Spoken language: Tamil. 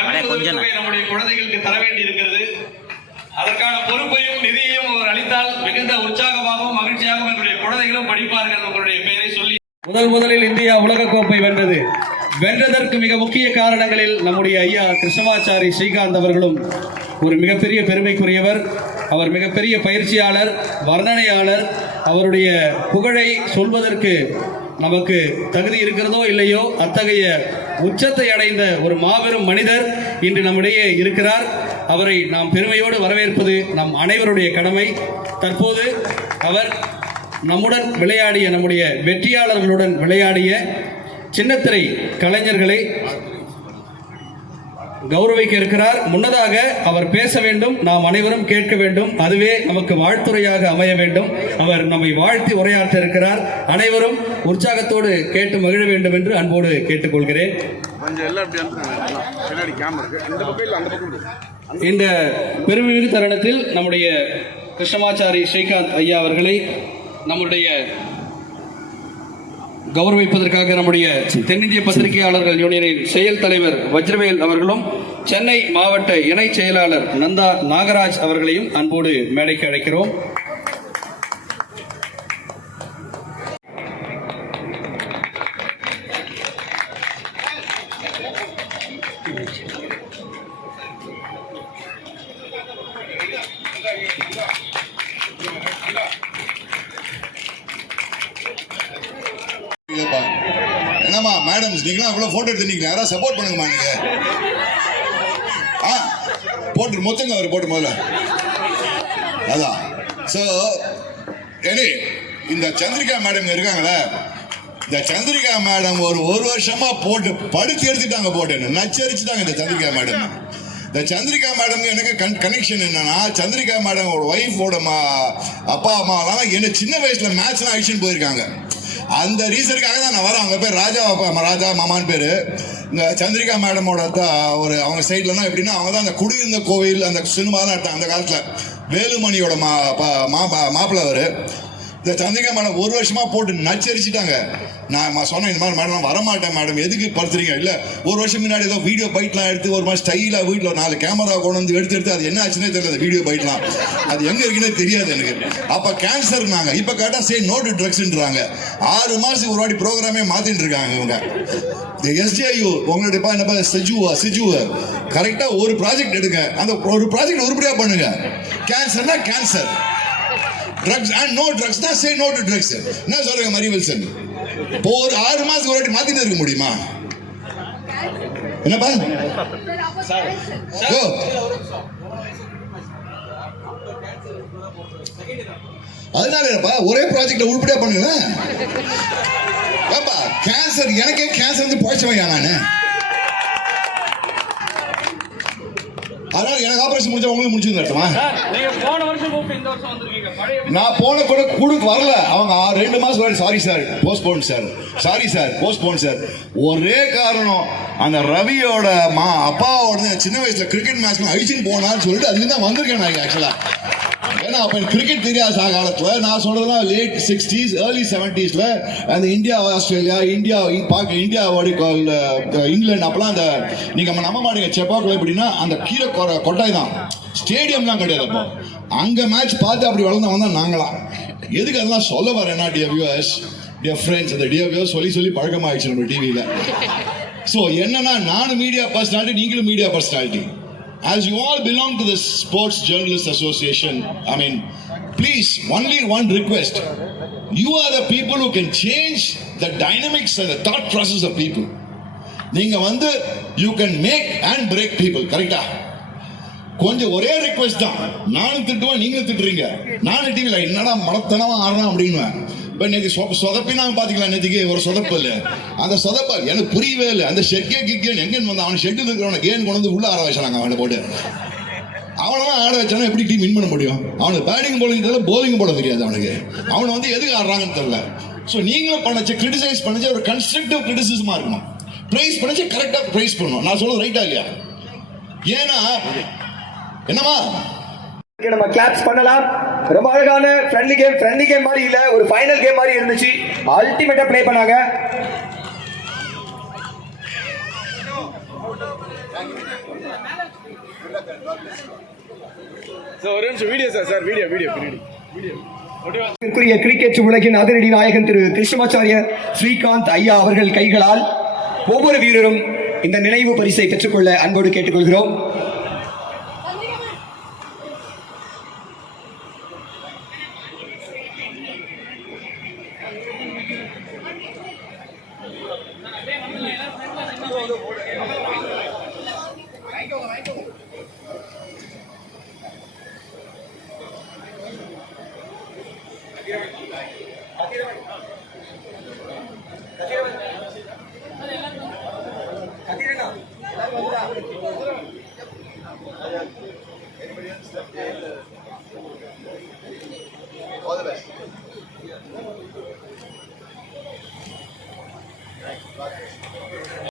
நம்முடைய குழந்தைகளுக்கு தர வேண்டி இருக்கிறது. அதற்கான பொறுப்பையும் நிதியையும் அவர் அளித்தால் மிகுந்த உற்சாகமாகவும் மகிழ்ச்சியாகவும் என்னுடைய குழந்தைகளும் படிப்பார்கள். உங்களுடைய பெயரை சொல்லி முதலில் இந்தியா உலகக்கோப்பை வென்றது. வென்றதற்கு மிக முக்கிய காரணங்களில் நம்முடைய ஐயா கிருஷ்ணமாச்சாரி ஸ்ரீகாந்த் அவர்களும் ஒரு மிகப்பெரிய பெருமைக்குரியவர். அவர் மிகப்பெரிய பயிற்சியாளர், வர்ணனையாளர். அவருடைய புகழை சொல்வதற்கு நமக்கு தகுதி இருக்கிறதோ இல்லையோ, அத்தகைய உச்சத்தை அடைந்த ஒரு மாபெரும் மனிதர் இன்று நம்மிடையே இருக்கிறார். அவரை நாம் பெருமையோடு வரவேற்பது நம் அனைவருடைய கடமை. தற்போது அவர் நம்முடன் விளையாடிய, நம்முடைய வெற்றியாளர்களுடன் விளையாடிய சின்னத்திரை கலைஞர்களை கௌரவிக்க இருக்கிறார். முன்னதாக அவர் பேச வேண்டும், நாம் அனைவரும் கேட்க வேண்டும். அதுவே நமக்கு வாழ்த்துரையாக அமைய வேண்டும். அவர் நம்மை வாழ்த்தி உரையாற்ற இருக்கிறார். அனைவரும் உற்சாகத்தோடு கேட்டு மகிழ வேண்டும் என்று அன்போடு கேட்டுக்கொள்கிறேன். இந்த பெருமிகு தருணத்தில் நம்முடைய கிருஷ்ணமாச்சாரி ஸ்ரீகாந்த் ஐயா அவர்களை நம்முடைய கௌரவிப்பதற்காக நம்முடைய தென்னிந்திய பத்திரிகையாளர்கள் யூனியனின் செயல் தலைவர் வஜ்ரவேல் அவர்களும் சென்னை மாவட்ட இணை செயலாளர் நந்தா நாகராஜ் அவர்களையும் அன்போடு மேடைக்கு அழைக்கிறோம். என்னம்மா மேடம்ஸ், நீங்களாம் அவ்வளோ ஃபோட்டோ எடுத்துனீங்க, யாராவது சப்போர்ட் பண்ணுங்கம்மா. நீங்கள் போட்டு மொத்தங்க அவர் போட்டு முதல்ல அதான். ஸோ இந்த சந்திரிகா மேடம் இருக்காங்களே, இந்த சந்திரிகா மேடம் ஒரு வருஷமா போட்டு படுத்து எடுத்துட்டாங்க, போட்டு நச்சரிச்சுட்டாங்க இந்த சந்திரிகா மேடம். இந்த சந்திரிகா மேடம் எனக்கு கனெக்ஷன் என்னன்னா, சந்திரிகா மேடம் ஒய்ஃபோட அப்பா அம்மாலாம் என்ன சின்ன வயசுல மேட்ச்லாம் அழிச்சுன்னு போயிருக்காங்க. அந்த ரீசனுக்காக தான் நான் வரேன். அவங்க பேர் ராஜா மாமான்னு பேர். இந்த சந்திரிகா மேடமோட ஒரு அவங்க சைட்லலாம் எப்படின்னா, அவங்க தான் அந்த குடியிருந்த கோவில் அந்த சினிமாலாம் எடுத்தாங்க அந்த காலத்தில். வேலுமணியோட மாப்பிள்ளை அவர். இந்த சந்திரிகா மேடம் ஒரு வருஷமா போட்டு நச்சரிச்சுட்டாங்க. நான் சொன்னேன், இந்த மாதிரி மேடம் நான் வரமாட்டேன் மேடம், எதுக்கு படுத்துறீங்க? இல்லை, ஒரு வருஷம் முன்னாடி ஏதோ வீடியோ பைட்லாம் எடுத்து ஒரு மாதிரி ஸ்டைலாக வீட்டில் 4 கேமரா கொண்டு வந்து எடுத்து அது என்ன ஆச்சுன்னே தெரியல. அந்த வீடியோ பைட்லாம் அது எங்கே இருக்குன்னே தெரியாது எனக்கு. அப்போ கேன்சர்னாங்க, இப்போ கேட்டால் சரி நோ டு ட்ரக்ஸ்ன்றாங்க. 6 மாதத்துக்கு ஒரு வாட்டி ப்ரோக்ராமே மாற்றிட்டு இருக்காங்க இவங்க. இந்த எஸ்ஜேயு உங்களுடைய என்னப்பா சிஜுவை கரெக்டாக ஒரு ப்ராஜெக்ட் எடுங்க, அந்த ஒரு ப்ராஜெக்ட் உருப்படியாக பண்ணுங்க. கேன்சர்னா cancer, drugs and no drugs தான் சே நோ டு ட்ரக்ஸ். என்ன சொல்றீங்க மரி வில்சன்? இப்போ ஒரு 6 மாசத்துக்கு ஒரு வாட்டி மாத்திட்டு இருக்க முடியுமா? என்னப்பா அதனால என்னப்பா ஒரே ப்ராஜெக்ட் உருப்படியா பண்ணுங்க. கேன்சர், எனக்கே கேன்சர் வந்து போயிடுச்சுவையா நானு. அதனால எனக்கு ஆபரேஷன் முடிஞ்சா உங்களுக்கு முடிச்சுன்னு அர்த்தமா? நான் போன கூட கூடுக்கு வரல. அவங்க 2 மாசம் sorry sir postpone sir, sorry sir postpone sir. ஒரே காரணம், அந்த ரவியோட அப்பாவோட சின்ன வயசுல கிரிக்கெட் மேட்ச்ல அழிச்சுன்னு போனான்னு சொல்லிட்டு அதுக்கு தான் வந்திருக்கேன் நான் ஆக்சுவலா. ஏன்னா அப்போ கிரிக்கெட் தெரியாத காலத்தில் நான் சொல்றதுலாம் லேட் 60s early 70sல அந்த இந்தியா ஆஸ்திரேலியா இந்தியாவோட இங்கிலாந்து அப்பெல்லாம் அந்த நீங்க நம்ப மாட்டீங்க, செப்பாக்குள்ள எப்படின்னா அந்த கீரை கொட்டாய் தான், ஸ்டேடியம்லாம் கிடையாது. அப்போ அங்க மேட்ச் பார்த்து அப்படி வளர்ந்தவங்க தான் நாங்களாம். எதுக்கு அதெல்லாம் சொல்ல வரேன்னா, டியர் வியூவர்ஸ், டியர் ஃப்ரெண்ட்ஸ், அந்த டியர் வியூவர்ஸ் சொல்லி பழக்கமாயிடுச்சு நம்ம டிவியில. ஸோ என்னன்னா, நானும் மீடியா பர்சனாலிட்டி, நீங்களும் media personality. As you all belong to the Sports Journalists Association, I mean, please, only one request. You are the people who can change the dynamics and the thought process of people. நீங்க you can make and break people, கரெக்டா? கொஞ்சம் ஒரே ரிக்வெஸ்ட் தான். நானும் திட்டுவேன், நீங்களும் திட்டுறீங்க. நானும் டிவியில் என்னடா மடத்தனமா ஆடுறான் அப்படின்னு. இப்போ நேற்று சொதப்பினாங்க பார்த்துக்கலாம். நேற்றுக்கு ஒரு சொதப்பு இல்லை, அந்த சொதப்ப எனக்கு புரியவே இல்லை. அந்த ஷெட்கே கிக்கேன் எங்கேன்னு வந்தான், அவனை ஷெட்டு இருக்கிறவனை கேன் கொண்டு வந்து உள்ள ஆட வச்சாங்க. அவனை போட்டு அவனெல்லாம் ஆட வச்சானா எப்படி டீம் வின் பண்ண முடியும்? அவனுக்கு பேட்டிங் போலிங் தெரியல, போலிங் போட தெரியாது அவனுக்கு. அவனை எதுக்கு ஆடுறாங்கன்னு தெரியல. ஸோ நீங்களும் பண்ணச்சு கிரிட்டிசைஸ் பண்ணச்சு ஒரு கன்ஸ்ட்ரக்டிவ் கிரிட்டிசிசமா இருக்கணும். பிரைஸ் பண்ணச்சு கரெக்டாக பிரைஸ் பண்ணணும். நான் சொல்றது ரைட்டா இல்லையா? ஏன்னா என்னமா நம்ம கிளாப்ஸ் பண்ணலாம். ரொம்ப அழகான ஃப்ரெண்ட்லி கேம் மாதிரி இல்ல, ஒரு ஃபைனல் கேம் மாதிரி இருந்துச்சு. அல்டிமேட்டா ப்ளே பண்ணாங்க. இதற்குரிய கிரிக்கெட் உலகின் அதிரடி நாயகன் திரு கிருஷ்ணமாச்சாரிய ஸ்ரீகாந்த் ஐயா அவர்கள் கைகளால் ஒவ்வொரு வீரரும் இந்த நினைவு பரிசை பெற்றுக்கொள்ள அன்போடு கேட்டுக்கொள்கிறோம். All the best.